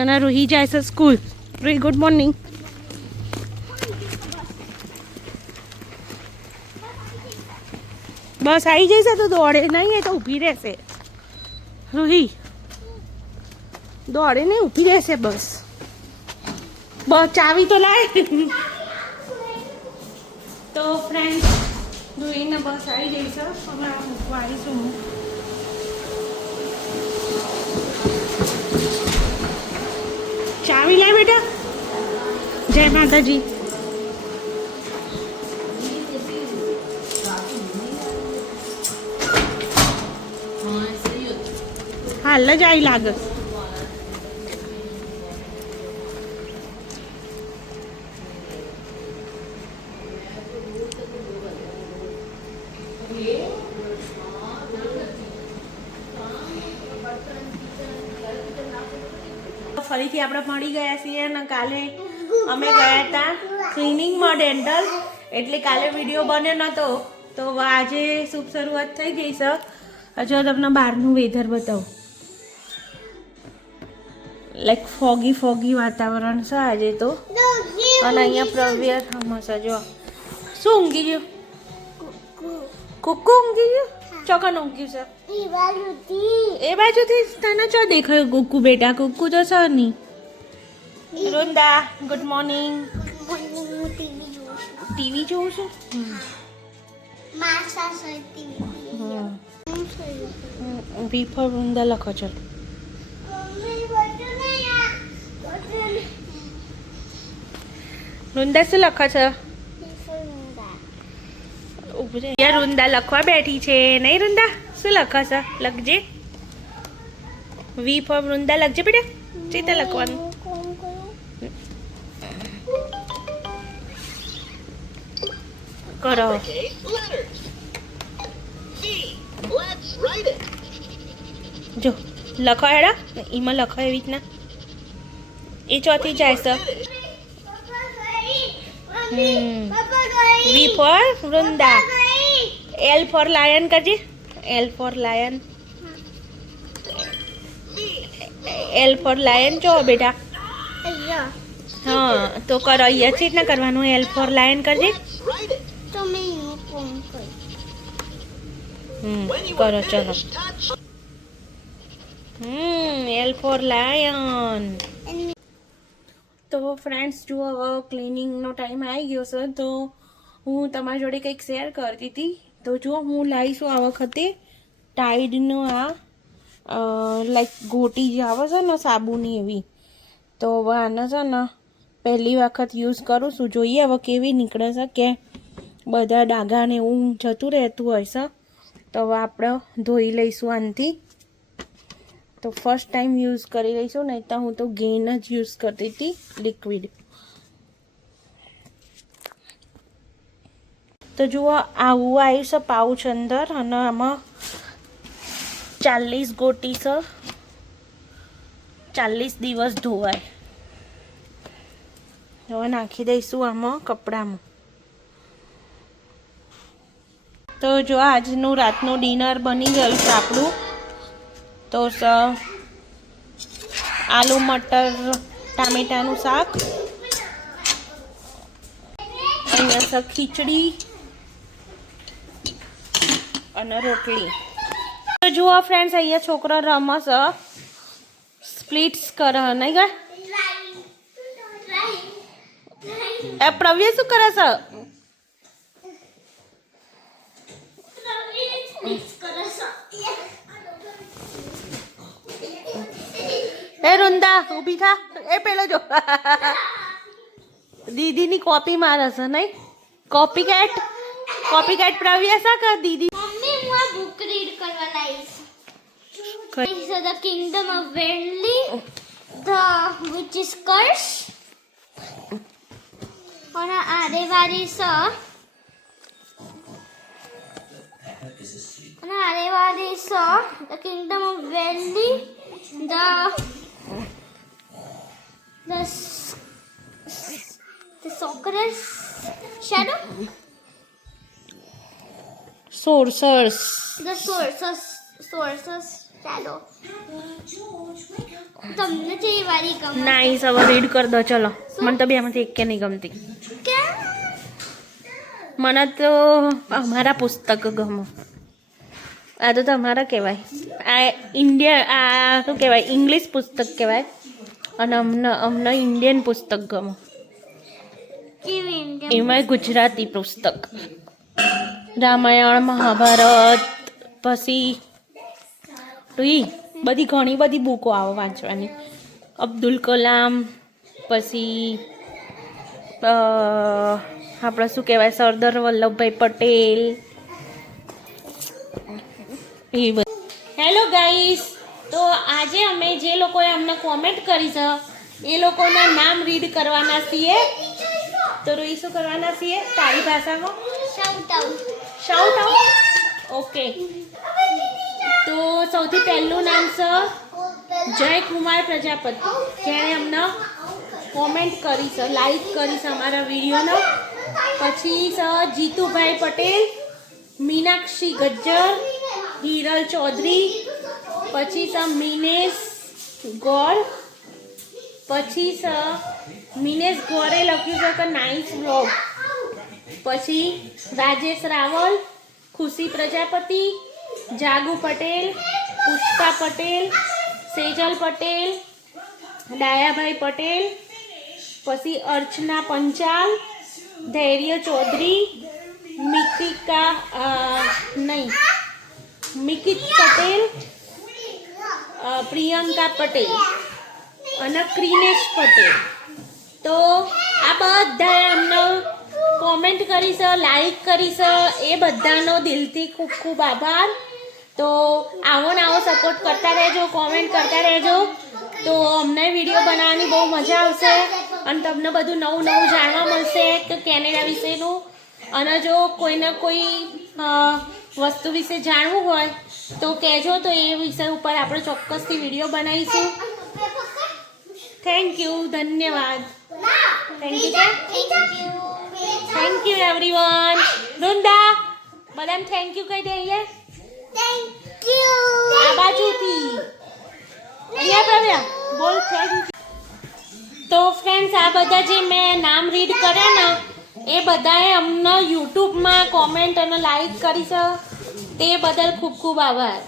અને રૂહી જાય છે school. Ruhi good morning. Bus આવી જશે તો દોડે નહીં એ તો ઊભી રહેશે. રૂહી દોડે નહીં, ઊભી રહેશે બસ. બસ ચાવી તો લાય. તો ફ્રેન્ડ રૂહીને બસ આવી જઈ છે. અમે મૂકવા આવીશું હું. ચાવી લાય બેટા. જય માતાજી. હાલ જ આવી લાગે. ફરીથી આપણે મળી ગયા છીએ અને કાલે અમે ગયા હતા ક્લિનિંગમાં ડેન્ટલ, એટલે કાલે વિડીયો બન્યો નહોતો. તો આજે શુભ શરૂઆત થઈ ગઈ છે. હજુ તમને બહારનું વેધર બતાવું. લાઈક ફોગી વાતાવરણ છે આજે તો. અને અહીંયા પ્રવ્યર હમણાં જો શું ઊંઘી ગયું? કુકુ ઊંઘી ગયું? ચોકન ઊંઘ્યું છે એ બાજુથી. તને ચો દેખાયું કુકુ બેટા? કુકુ તો છે નહીં. Vrinda good morning. ટીવી જોઉં છું. વી ફોર વૃંદા લખો છો. વૃંદા શું લખો છો? વૃંદા લખવા બેઠી છે નહીં? વૃંદા શું લખો છો? લખજે. વી ફોર વૃંદા લખજે બેટા. ચેતા લખવાનું. કરો જો લખો હેડા. એમાં લખો એવી રીતના. એ ચોથી જાય છે. V for Vrinda. L for lion કરજે. L for lion. L for lion જો બેટા. હા તો કરો. અહીંયા છે રીતના કરવાનું. એલ ફોર લાયન કરજે. કરો ચલો. L for lion. તો ફ્રેન્ડ્સ જુઓ, હવે ક્લિનિંગનો ટાઈમ આવી ગયો છે. તો હું તમારી જોડે કંઈક શેર કરતી હતી. તો જુઓ, હું લાવીશું આ વખતે ટાઈડનો આ લાઈક ગોટી જે આવે છે ને સાબુની એવી. તો હવે આને છે ને પહેલી વખત યુઝ કરું છું. જોઈએ હવે કેવી નીકળે છે, કે બધા ડાઘાને એવું જતું રહેતું હોય છે. તો હવે આપણે ધોઈ લઈશું આનાથી. તો ફર્સ્ટ ટાઈમ યુઝ કરી લઈશું. નહીં તો હું તો ગેન જ યુઝ કરતી હતી લિક્વિડ. તો જુઓ, આવું આવ્યું છે પાઉચ અંદર. અને આમાં 40 ગોટી છે. 40 દિવસ ધોવાય. હવે નાખી દઈશું આમાં કપડામાં. તો જો આજનું રાતનું ડિનર બની ગયું છે આપણું. તો આલુ મટર ટામેટાનું શાક. અહીંયા છે ખીચડી અને રોટલી. તો જુઓ ફ્રેન્ડ્સ, અહીંયા છોકરો રમસ સ્પ્લિટ્સ કરે નહીં ગા. એ પ્રવ્ય શું કરે છે? એ વૃંદા ઊભી થા. એ પેલો જો દીદીની કોપી મારે છે નહીં? કોપી કેટ પ્રવ્ય છે કે દીદી? મમ્મી હું આ બુક રીડ કરવા લાવીશ. So the kingdom of Wendy, the which is curse. और आधे वाली सा the kingdom of Wendy, the Socrates shadow. Sorcerers. The sources shadow. તમને જે વારી ગમે નાઈસ. હવે રીડ કરી દો ચલો. મને તો બેમાંથી એક કે નહીં ગમતી. કેમ? મને તો અમારા પુસ્તક ગમે. આ તો તમારા કહેવાય. આ ઇન્ડિયન શું કહેવાય, ઇંગ્લિશ પુસ્તક કહેવાય. અને અમને ઇન્ડિયન પુસ્તક ગમે. કેવી ઇન્ડિયન? એમાં ગુજરાતી પુસ્તક, રામાયણ, મહાભારત, પછી તો ઈ બધી ઘણી બધી બુકો આવે વાંચવાની. અબ્દુલ કલામ, પછી આપણે શું કહેવાય, સરદાર વલ્લભભાઈ પટેલ, એ બધું. હેલો ગાઈસ, તો આજે અમે જે લોકોએ અમને કોમેન્ટ કરી છે એ લોકોના નામ રીડ કરવાના છીએ. તો રોઈ શું કરવાના છીએ તારી ભાષામાં? Shout out. Shout out. Okay, તો સૌથી પહેલું નામ છે જયકુમાર પ્રજાપતિ, જેણે અમને કોમેન્ટ કરી છે, લાઈક કરી છે અમારા વિડીયોનો. પછી છે જીતુભાઈ પટેલ, મીનાક્ષી ગજ્જર, હિરલ ચૌધરી, પછી છે મિનેશ ગોર, પછી છે મિનેશ ગોરે લખ્યું છે કે નાઇસ બ્લોગ. પછી રાજેશ રાવલ, ખુશી પ્રજાપતિ, જાગુ પટેલ, પુષ્પા પટેલ, સેજલ પટેલ, ડાયાભાઈ પટેલ, પછી અર્ચના પંચાલ, ધૈર્ય ચૌધરી, મિકિત પટેલ, પ્રિયંકા પટેલ અને ક્રિનેશ પટેલ. તો આ બધાએ અમને કોમેન્ટ કરી છે, લાઈક કરી છે, એ બધાનો દિલથી ખૂબ ખૂબ આભાર. તો આવો ને આવો સપોર્ટ કરતા રહેજો, કોમેન્ટ કરતા રહેજો. તો અમને વિડીયો બનાવવાની બહુ મજા આવશે અને તમને બધું નવું નવું જાણવા મળશે કે કેનેડા વિશેનું. અને જો કોઈને કોઈ વસ્તુ વિશે જાણવું હોય તો કહેજો, તો એ વિષય ઉપર આપણે ચોક્કસથી વિડીયો બનાવીશું. થેન્ક યુ, ધન્યવાદ. Thank you, thank you everyone. Vrinda, બધાને થેન્ક યુ કહી દઈએ. Thank you. આ બાજુથી અહીંયા પ્રવ્યા બોલ થેન્ક યુ. તો ફ્રેન્ડ્સ, આ બધા જે મેં નામ રીડ કર્યા ને એ બધાએ અમને યુટ્યુબમાં કોમેન્ટ અને લાઈક કરી છે, તે બદલ ખૂબ ખૂબ આભાર.